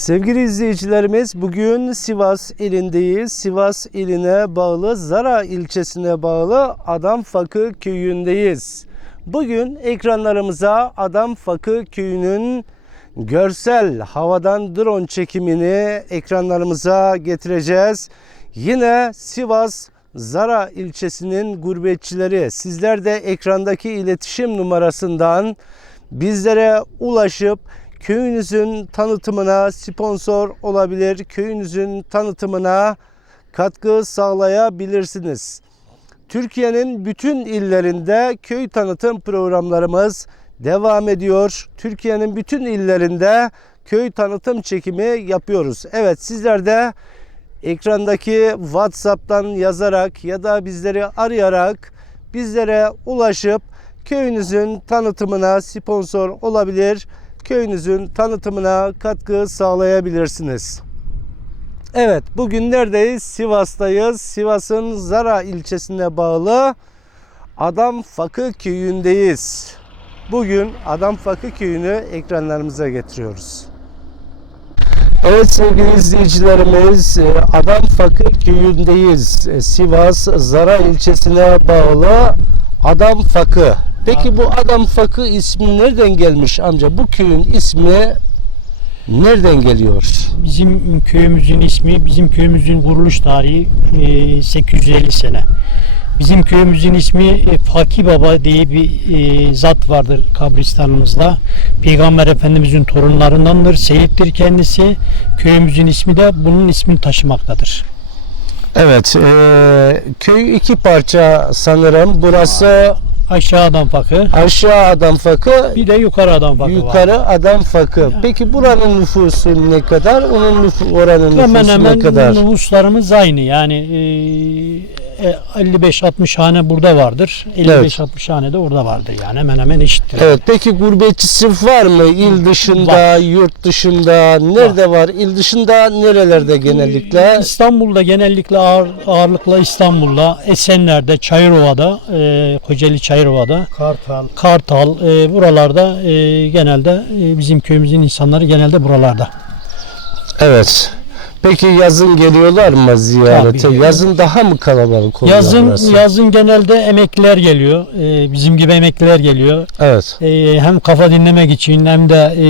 Sevgili izleyicilerimiz bugün Sivas ilindeyiz. Sivas iline bağlı Zara ilçesine bağlı Adamfakı köyündeyiz. Bugün ekranlarımıza Adamfakı köyünün görsel havadan drone çekimini ekranlarımıza getireceğiz. Yine Sivas Zara ilçesinin gurbetçileri sizler de ekrandaki iletişim numarasından bizlere ulaşıp köyünüzün tanıtımına sponsor olabilir, köyünüzün tanıtımına katkı sağlayabilirsiniz. Türkiye'nin bütün illerinde köy tanıtım programlarımız devam ediyor. Türkiye'nin bütün illerinde köy tanıtım çekimi yapıyoruz. Evet sizler de ekrandaki WhatsApp'tan yazarak ya da bizleri arayarak bizlere ulaşıp köyünüzün tanıtımına sponsor olabilir, köyünüzün tanıtımına katkı sağlayabilirsiniz. Evet, bugün neredeyiz? Sivas'tayız. Sivas'ın Zara ilçesine bağlı Adamfakı köyündeyiz. Bugün Adamfakı köyünü ekranlarımıza getiriyoruz. Evet sevgili izleyicilerimiz e, Adamfakı köyündeyiz. E, Sivas Zara ilçesine bağlı Adamfakı. Peki bu Adamfakı ismi nereden gelmiş amca? Bu köyün ismi nereden geliyor? Bizim köyümüzün ismi, bizim köyümüzün kuruluş tarihi e, 850 sene. Bizim köyümüzün ismi e, Faki Baba diye bir e, zat vardır kabristanımızda. Peygamber Efendimizin torunlarındandır. Seyittir kendisi. Köyümüzün ismi de bunun ismini taşımaktadır. Evet, e, köy iki parça sanırım. Burası Aşağıdan fakı, aşağı Adamfakı, bir de yukarı adam fakı yukarı var. Adamfakı. Peki buranın nüfusu ne kadar? Onun nüfu, oranın Hemen nüfusu hemen ne kadar? nüfuslarımız aynı. Yani e, 55-60 hane burada vardır. 55-60 hane de orada vardır. Yani hemen hemen eşittir. Evet, peki gurbetçisi var mı? İl dışında, yurt dışında, nerede var? İl dışında nerelerde genellikle? İstanbul'da genellikle ağır, ağırlıkla İstanbul'da, Esenler'de, Çayırova'da, e, Kocaeli Çayırova'da, Kartal. Kartal, e, buralarda e, genelde e, bizim köyümüzün insanları genelde buralarda. Evet. Peki yazın geliyorlar mı ziyarete? Tabii. Yazın daha mı kalabalık oluyor Yazın burası? yazın genelde emekliler geliyor. E, bizim gibi emekliler geliyor. Evet. E, hem kafa dinlemek için hem de e,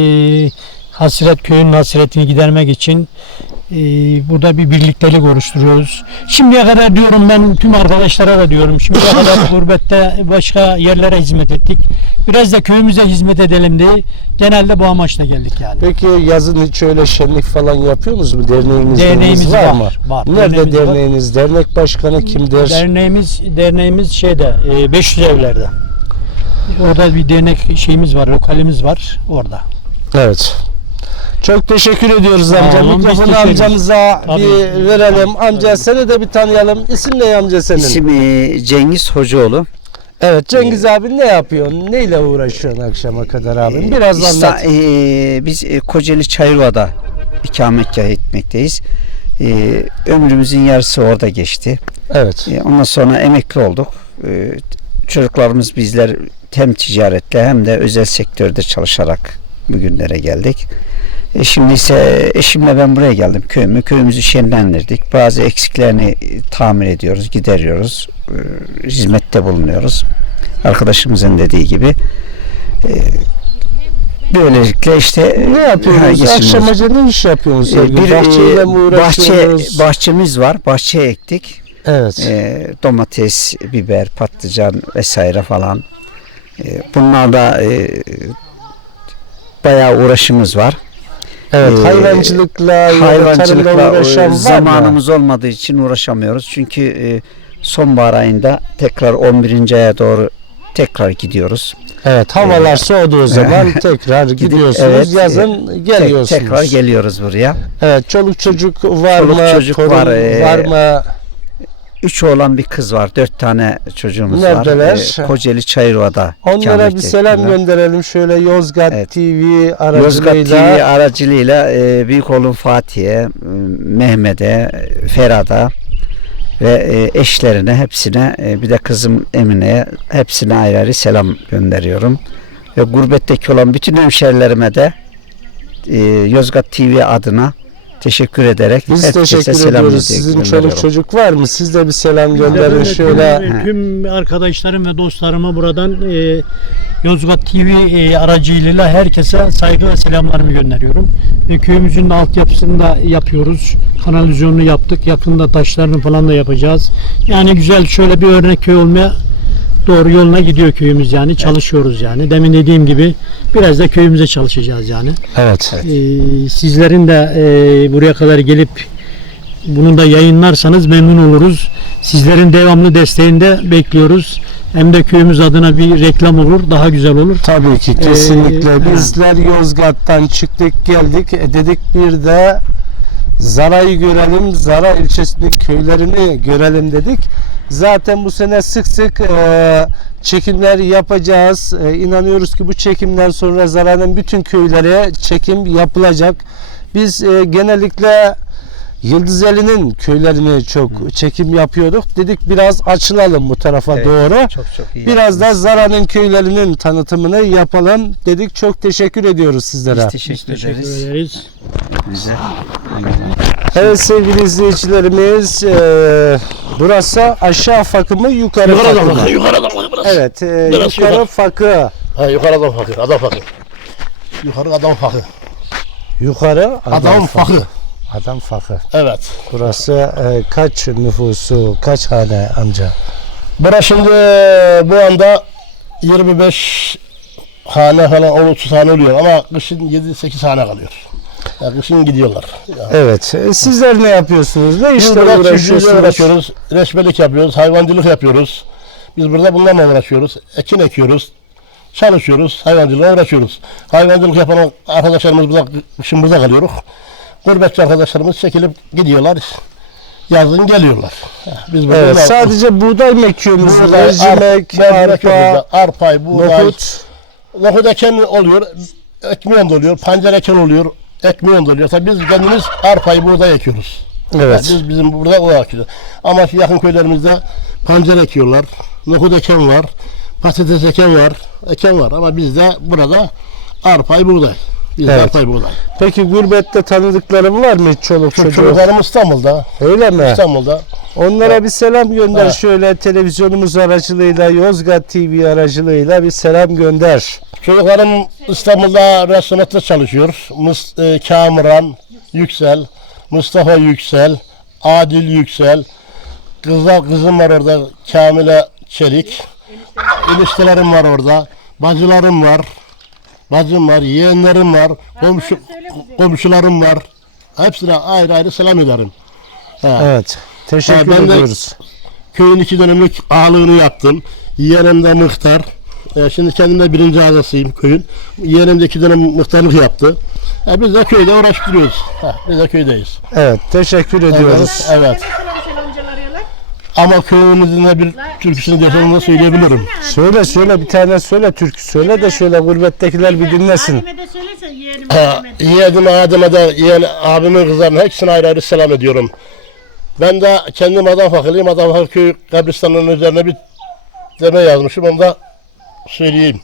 hasret köyün hasretini gidermek için e, burada bir birliktelik oluşturuyoruz. Şimdiye kadar diyorum ben tüm arkadaşlara da diyorum. Şimdiye kadar gurbette başka yerlere hizmet ettik. Biraz da köyümüze hizmet edelim diye genelde bu amaçla geldik yani. Peki yazın hiç öyle şenlik falan yapıyor musunuz? Derneğiniz, Derneğimiz var, var, mı? var. Nerede Derneğimiz var. derneğiniz? Dernek başkanı kimdir? Derneğimiz derneğimiz şeyde e, 500 evlerde. Orada bir dernek şeyimiz var, lokalimiz var orada. Evet. Çok teşekkür ediyoruz amca. biz Mikrofonu amcamıza Tabii. bir verelim. Amca seni de bir tanıyalım. İsim ne amca senin? İsim e, Cengiz Hocaoğlu. Evet Cengiz abi ne yapıyorsun? Neyle uğraşıyorsun akşama kadar abi? Biraz İsta- anlat. e, biz e, Kocaeli Çayırva'da ikametgah etmekteyiz. E, ömrümüzün yarısı orada geçti. Evet. E, ondan sonra emekli olduk. E, çocuklarımız bizler hem ticaretle hem de özel sektörde çalışarak bugünlere geldik. E, şimdi ise eşimle ben buraya geldim köyümü. Köyümüzü şenlendirdik. Bazı eksiklerini e, tamir ediyoruz, gideriyoruz. E, hizmette bulunuyoruz. Arkadaşımızın dediği gibi. E, böylelikle işte Ne ha, yapıyorsunuz? geçiniyoruz. Akşamaca ne iş yapıyorsunuz? E, sevgili? bir Bahçeyle e, mi bahçe bahçemiz var. Bahçe ektik. evet. E, domates, biber, patlıcan vesaire falan. E, bunlarla e, bayağı uğraşımız var. Evet. e, hayvancılıkla, Hayvancılıkla uğraşan e, mı? zamanımız olmadığı için uğraşamıyoruz. Çünkü e, sonbahar ayında tekrar 11. aya doğru tekrar gidiyoruz. Evet havalar soğuduğu zaman tekrar gidiyorsunuz. evet, Yazın Tek- geliyorsunuz. tekrar geliyoruz buraya. Evet çoluk çocuk var Çoluk mı? çocuk var, e, var mı? Üç oğlan bir kız var. Dört tane çocuğumuz Neredeler? var. E, Kocaeli Çayırova'da. Onlara bir selam ettiler. gönderelim şöyle Yozgat Evet. TV Yozgat aracılığıyla. TV aracılığıyla e, büyük oğlum Fatih'e, Mehmet'e, Ferhat'a ve e, eşlerine hepsine e, bir de kızım Emine'ye hepsine ayrı ayrı selam gönderiyorum. Ve gurbetteki olan bütün hemşerilerime de e, Yozgat TV adına teşekkür ederek Biz teşekkür ediyoruz. Sizin çoluk çocuk var mı? Siz de bir selam gönderin şöyle. Tüm, tüm arkadaşlarım ve dostlarıma buradan e, Yozgat TV e, aracılığıyla herkese saygı ve selamlarımı gönderiyorum. Ve köyümüzün altyapısını da yapıyoruz. Kanalizasyonunu yaptık. Yakında taşlarını falan da yapacağız. Yani güzel şöyle bir örnek köy olmaya doğru yoluna gidiyor köyümüz yani. Çalışıyoruz yani. Demin dediğim gibi biraz da köyümüze çalışacağız yani. Evet. Ee, sizlerin de e, buraya kadar gelip bunu da yayınlarsanız memnun oluruz. Sizlerin devamlı desteğini de bekliyoruz. Hem de köyümüz adına bir reklam olur, daha güzel olur. Tabii ki kesinlikle. Ee, Bizler Yozgat'tan çıktık geldik. E, dedik bir de Zara'yı görelim. Zara ilçesinin köylerini görelim dedik. Zaten bu sene sık sık e, çekimler yapacağız. E, inanıyoruz ki bu çekimden sonra Zara'nın bütün köylere çekim yapılacak. Biz e, genellikle Yıldızeli'nin köylerini çok çekim yapıyorduk. Dedik biraz açılalım bu tarafa Evet. doğru. Çok çok iyi. Biraz da Zara'nın köylerinin tanıtımını yapalım dedik. Çok teşekkür ediyoruz sizlere. Biz teşekkür, Teşekkür ederiz. ederiz. Bize. Evet sevgili izleyicilerimiz eee, burası aşağı fakı mı yukarı Yukarıdan fakı mı? yukarıdan bakın burası. Evet eee, Burası yukarı yukarı. fakı. Ha, yukarıdan fakir, adam fakir. Yukarı adam fakir. Yukarı adam, Adam fakı. fakir. Adam fakı. Evet. Burası eee, kaç nüfusu, kaç hane amca? Burası şimdi bu anda 25 hane falan 30 hane oluyor ama kışın 7-8 hane kalıyor. Yani kışın gidiyorlar. Yani. Evet. e, sizler ne yapıyorsunuz? Ne Biz işle burada çiftçilikle uğraşıyorsunuz? uğraşıyoruz, reçbelik yapıyoruz, hayvancılık yapıyoruz. Biz burada bunlarla uğraşıyoruz. Ekin ekiyoruz, çalışıyoruz, hayvancılıkla uğraşıyoruz. Hayvancılık yapan arkadaşlarımız burada, kışın burada kalıyoruz. Gurbetçi arkadaşlarımız çekilip gidiyorlar. Yazın geliyorlar. Biz burada Evet, sadece buğday mı ekiyorsunuz? Buğday, Mercimek, yok arpa, arpay, buğday, nohut. nohut eken oluyor, ekmeğin de oluyor, pancar eken oluyor, ekmeğin de oluyor. Tabii biz kendimiz arpayı buğday ekiyoruz. Evet. Biz bizim burada o ekiyoruz. Ama şu yakın köylerimizde pancar ekiyorlar, nohut eken var, patates eken var, eken var. Ama bizde burada arpayı buğday. Bizde Evet. Peki gurbette tanıdıklarım var mı hiç çoluk çocuk? çocuklarım İstanbul'da, Öyle mi? İstanbul'da. Onlara bir selam gönder Evet. şöyle televizyonumuz aracılığıyla Yozgat TV aracılığıyla bir selam gönder. Çocuklarım İstanbul'da restoranda çalışıyor. Mus e, Kamuran Yüksel, Mustafa Yüksel, Adil Yüksel. Kızlar, kızım var orada Kamile Çelik. İlişkilerim var orada. Bacılarım var. Bacım var, yeğenlerim var, komşu, komşularım var. Hepsine ayrı ayrı selam ederim. Ha. Evet. Teşekkür Ha, ben de- ediyoruz. Köyün iki dönemlik ağalığını yaptım. Yeğenim de muhtar. Ee, şimdi kendim de birinci ağasıyım köyün. Yeğenim de iki dönem muhtarlık yaptı. Ee, biz de köyde uğraştırıyoruz. Ha, biz de köydeyiz. Evet. Teşekkür ediyoruz. Evet, evet. Ama köyümüzün de bir türküsünü desem de söyleyebilirim. Söyle söyle bir tane söyle türkü söyle de şöyle gurbettekiler bir dinlesin. Anneme de söylese yeğenim Ha, Mehmet. yeğenim Adem'e de yeğen abimin kızlarına hepsine ayrı ayrı selam ediyorum. Ben de kendim adam fakirliyim. Adam fakir köy kabristanının üzerine bir deme yazmışım. Onu da söyleyeyim.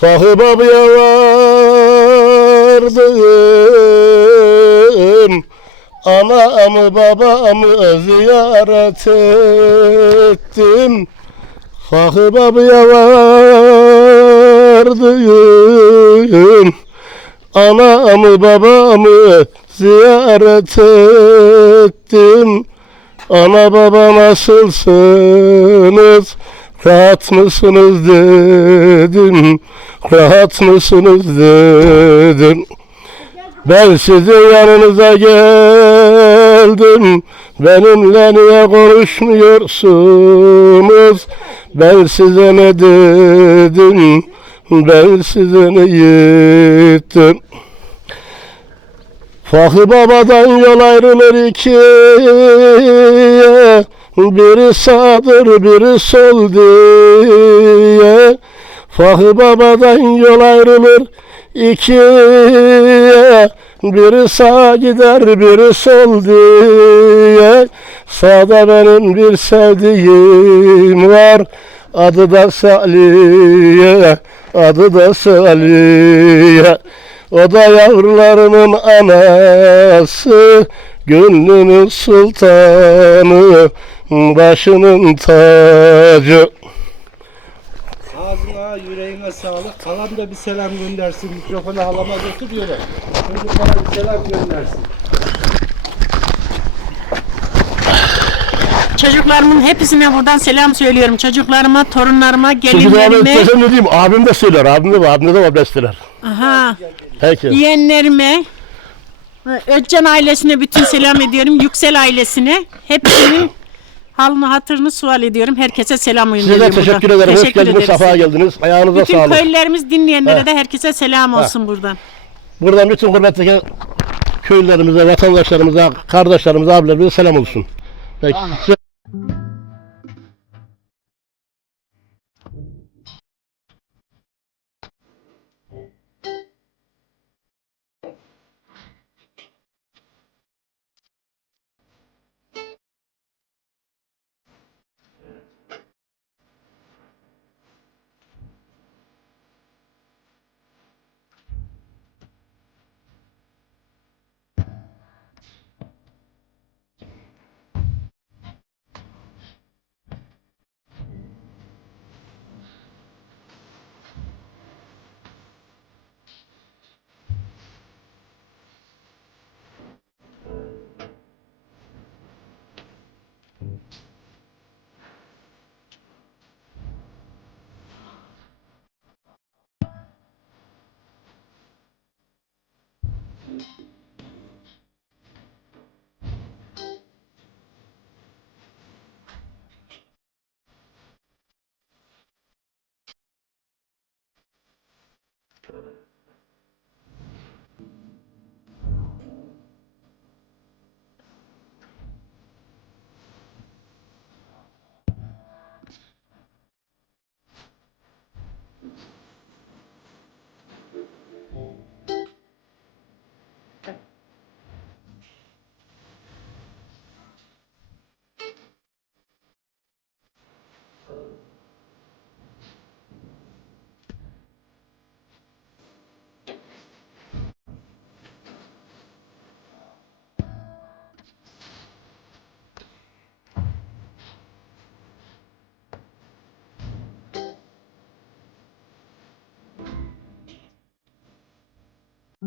Fakir babaya vardım. Anamı babamı ziyaret ettim. Fakir babaya vardım. Anamı babamı ziyaret ettim. Ana baba nasılsınız? Rahat mısınız dedim. Rahat mısınız dedim. Ben sizin yanınıza geldim. Benimle niye konuşmuyorsunuz? Ben size ne dedim? Ben size ne gittim? Fakı babadan yol ayrılır ikiye Biri sağdır biri sol diye Fakı babadan yol ayrılır ikiye Biri sağa gider biri sol diye. Sağda benim bir sevdiğim var Adı da Saliye Adı da Saliye. O da yavrularının anası Gönlünün sultanı Başının tacı yüreğine sağlık. Halam da bir selam göndersin. Mikrofonu halama götürüyor da. Çocuklara bir selam göndersin. Çocuklarımın hepsine buradan selam söylüyorum. Çocuklarıma, torunlarıma, Çocuk abi gelinlerime, desem ne diyeyim abim de söyler abim de var abim de var besteler aha, Herkes yeğenlerime, Özcan ailesine bütün selam ediyorum. Yüksel ailesine, hepsinin halını hatırını sual ediyorum. Herkese selam Size de gönderiyorum. teşekkür buradan. ederim. Hoş Teşekkür geldiniz, ederiz. safa geldiniz. Ayağınıza Bütün sağlık. köylülerimiz dinleyenlere de herkese selam olsun buradan. Buradan bütün kıymetli köylülerimize, vatandaşlarımıza, kardeşlerimize, abilerimize selam olsun. Peki. servant